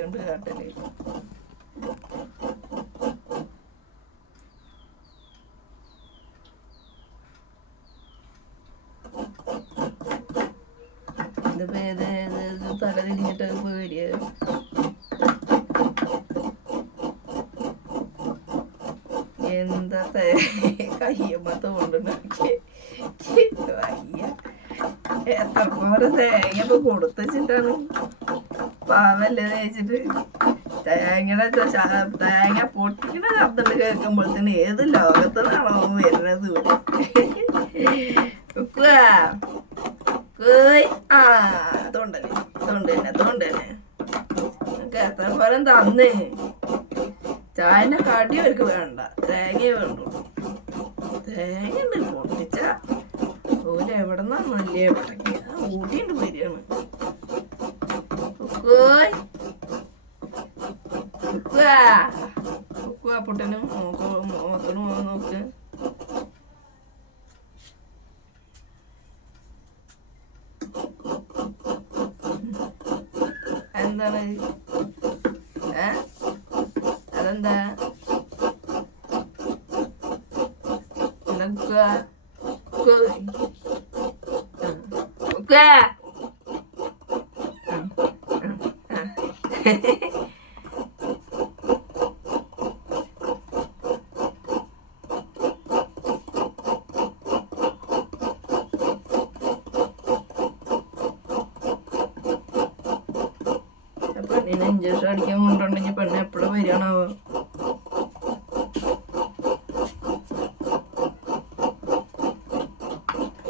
കൊണ്ട് കാട്ടൽ ഇതിപ്പോ ഏത് തല തിരിഞ്ഞിട്ട് പേടിയ. എന്താ കയ്യമ്മ തോണ്ടുണ്ടാക്കിയ? വയ്യ. എത്ര തേങ്ങ ഇപ്പൊ കൊടുത്തുവച്ചിട്ടാണ് പാവല്ലേ തേച്ചിട്ട് തേങ്ങയുടെ തേങ്ങ പൊട്ടിക്കുന്ന ശബ്ദം കേൾക്കുമ്പോഴത്തേന് ഏത് ലോകത്തുനിന്നാണോ വരുന്നത് ഇവിടെ? ആ തന്നേ? ചായനെ കടി അവർക്ക് വേണ്ട. തേങ്ങയെ വേണ്ടു. തേങ്ങ ഉണ്ട് പൊട്ടിച്ച. ഓരെവിടെന്നാ നല്ല പടക്കി ഊട്ടിണ്ട് വരികയാണ് ഉക്കുവാ. ഉക്കുവാ പൊട്ടനും. മോത്തനും നോക്ക്. എന്താണ്? അതെന്താ? എന്താ ഉക്കുക ഉക്കുക പെണ്ണിനെ ഇഞ്ചക്ഷൻ അടിക്കാൻ കൊണ്ടുണ്ടെങ്കിൽ പെണ്ണ് എപ്പോഴും വരികയാണാവോ?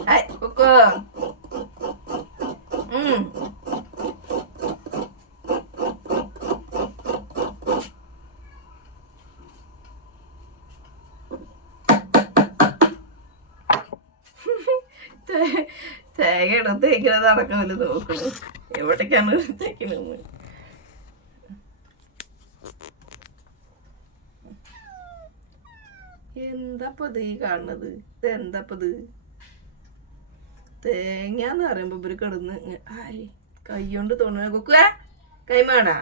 ഹായ് തേങ്ങ എടുത്ത് തേക്കുന്നത് അടക്കമില്ല നോക്കണു എവിടേക്കാണ് തേക്കണെന്ന് എന്താപ്പത് ഈ കാണുന്നത്? ഇത്? എന്താപ്പത് തേങ്ങന്ന് പറയുമ്പോ ഇവർ കിടന്ന് ആയി കൈ കൊണ്ട് തോന്നണ കുക്കുക കൈമാണാ